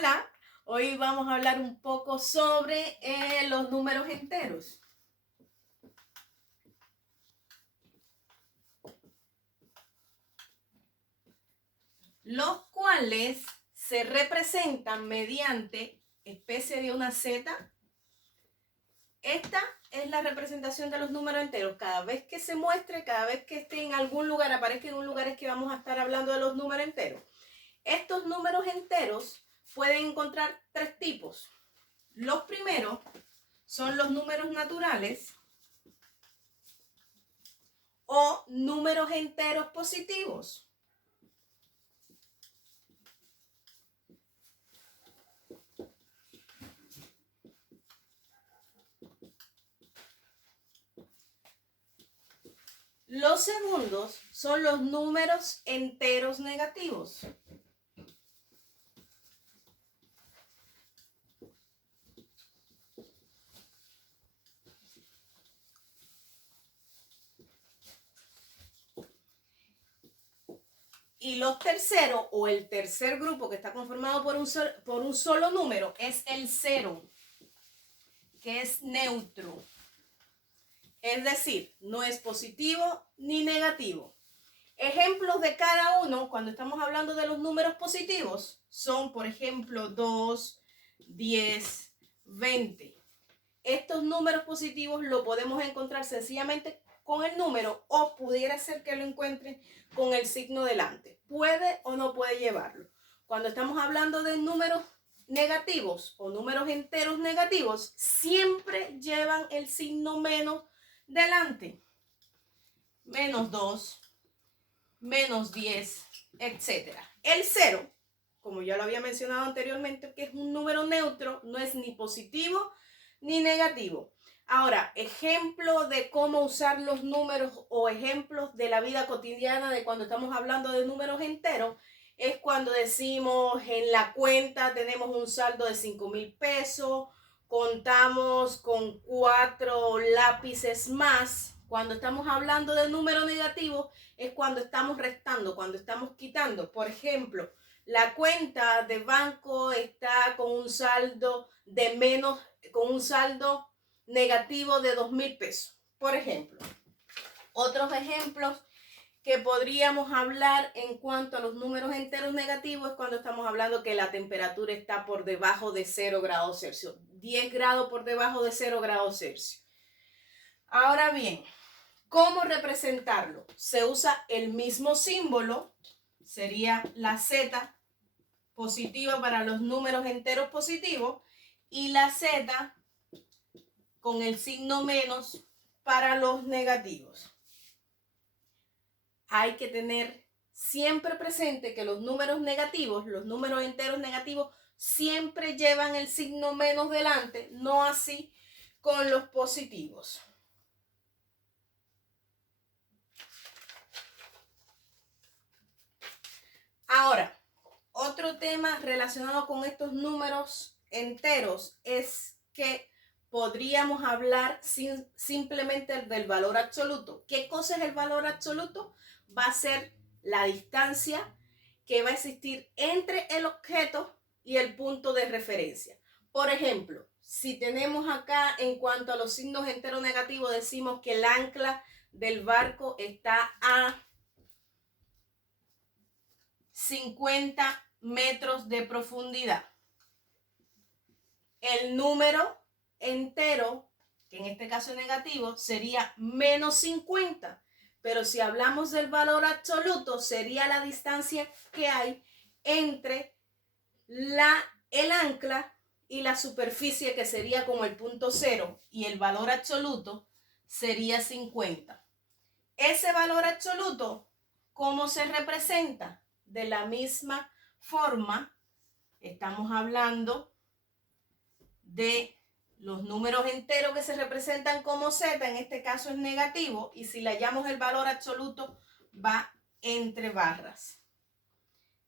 Hola, hoy vamos a hablar un poco sobre los números enteros. Los cuales se representan mediante especie de una Z. Esta es la representación de los números enteros. Cada vez que se muestre, cada vez que esté en algún lugar, aparezca en un lugar es que vamos a estar hablando de los números enteros. Estos números enteros pueden encontrar tres tipos. Los primeros son los números naturales o números enteros positivos. Los segundos son los números enteros negativos. Y los terceros, o el tercer grupo que está conformado por un solo número, es el cero, que es neutro. Es decir, no es positivo ni negativo. Ejemplos de cada uno, cuando estamos hablando de los números positivos, son, por ejemplo, 2, 10, 20. Estos números positivos lo podemos encontrar sencillamente con el número o pudiera ser que lo encuentren con el signo delante. Puede o no puede llevarlo. Cuando estamos hablando de números negativos o números enteros negativos, siempre llevan el signo menos delante. Menos 2, menos 10, etc. El 0, como ya lo había mencionado anteriormente, que es un número neutro, no es ni positivo ni negativo. Ahora, ejemplo de cómo usar los números o ejemplos de la vida cotidiana de cuando estamos hablando de números enteros, es cuando decimos en la cuenta tenemos un saldo de 5,000 pesos, contamos con 4 lápices más. Cuando estamos hablando de número negativo es cuando estamos restando, cuando estamos quitando. Por ejemplo, la cuenta de banco está con un saldo de menos, con un saldo negativo de 2,000 pesos, por ejemplo. Otros ejemplos que podríamos hablar en cuanto a los números enteros negativos es cuando estamos hablando que la temperatura está por debajo de 0 grados Celsius, 10 grados por debajo de 0 grados Celsius. Ahora bien, ¿cómo representarlo? Se usa el mismo símbolo, sería la Z positiva para los números enteros positivos y la Z con el signo menos para los negativos. Hay que tener siempre presente que los números negativos, los números enteros negativos, siempre llevan el signo menos delante, no así con los positivos. Ahora, otro tema relacionado con estos números enteros es que podríamos hablar simplemente del valor absoluto. ¿Qué cosa es el valor absoluto? Va a ser la distancia que va a existir entre el objeto y el punto de referencia. Por ejemplo, si tenemos acá en cuanto a los signos enteros negativos, decimos que el ancla del barco está a 50 metros de profundidad. El número entero, que en este caso es negativo, sería menos 50. Pero si hablamos del valor absoluto, sería la distancia que hay entre el ancla y la superficie, que sería como el punto cero, y el valor absoluto sería 50. Ese valor absoluto, ¿cómo se representa? De la misma forma, estamos hablando de los números enteros que se representan como Z, en este caso es negativo, y si le hallamos el valor absoluto, va entre barras.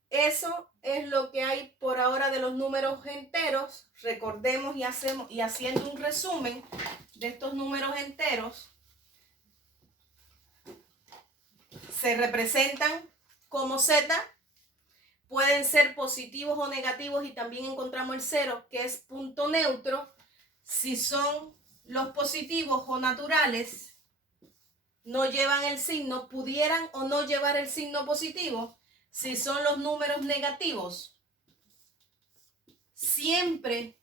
Eso es lo que hay por ahora de los números enteros. Recordemos y haciendo un resumen de estos números enteros, se representan como Z, pueden ser positivos o negativos, y también encontramos el 0, que es punto neutro. Si son los positivos o naturales, no llevan el signo, pudieran o no llevar el signo positivo. Si son los números negativos, siempre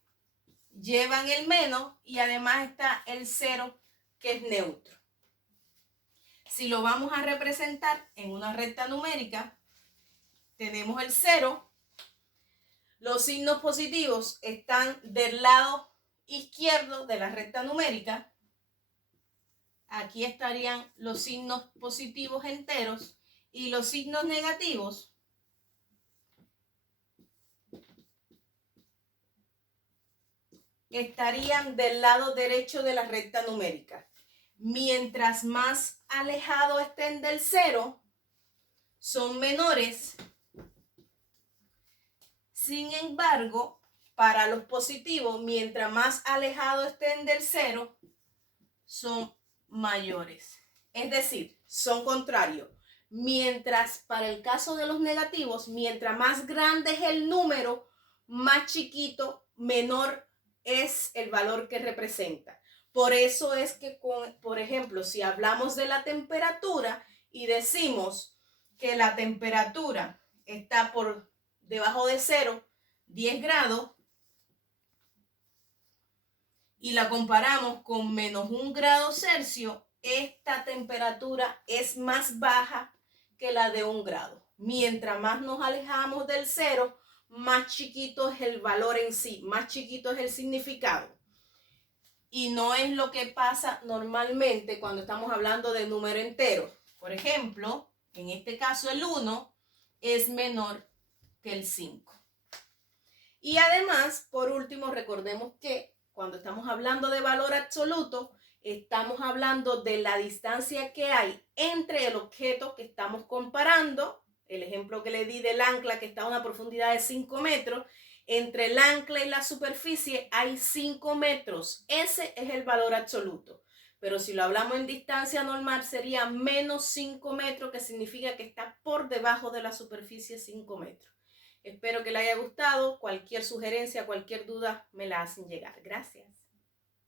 llevan el menos, y además está el 0, que es neutro. Si lo vamos a representar en una recta numérica, tenemos el 0. Los signos positivos están del lado izquierdo de la recta numérica. Aquí estarían los signos positivos enteros, y los signos negativos estarían del lado derecho de la recta numérica. Mientras más alejados estén del 0, son menores. Sin embargo, para los positivos, mientras más alejados estén del 0, son mayores. Es decir, son contrarios. Mientras para el caso de los negativos, mientras más grande es el número, más chiquito, menor es el valor que representa. Por eso es que, por ejemplo, si hablamos de la temperatura y decimos que la temperatura está por debajo de 0, 10 grados, y la comparamos con menos 1 grado Celsius, esta temperatura es más baja que la de 1 grado. Mientras más nos alejamos del 0, más chiquito es el valor en sí, más chiquito es el significado. Y no es lo que pasa normalmente cuando estamos hablando de número entero. Por ejemplo, en este caso el 1 es menor que el 5. Y además, por último, recordemos que cuando estamos hablando de valor absoluto, estamos hablando de la distancia que hay entre el objeto que estamos comparando. El ejemplo que le di del ancla, que está a una profundidad de 5 metros, entre el ancla y la superficie hay 5 metros. Ese es el valor absoluto. Pero si lo hablamos en distancia normal, sería menos 5 metros, que significa que está por debajo de la superficie 5 metros. Espero que les haya gustado. Cualquier sugerencia, cualquier duda, me la hacen llegar. Gracias.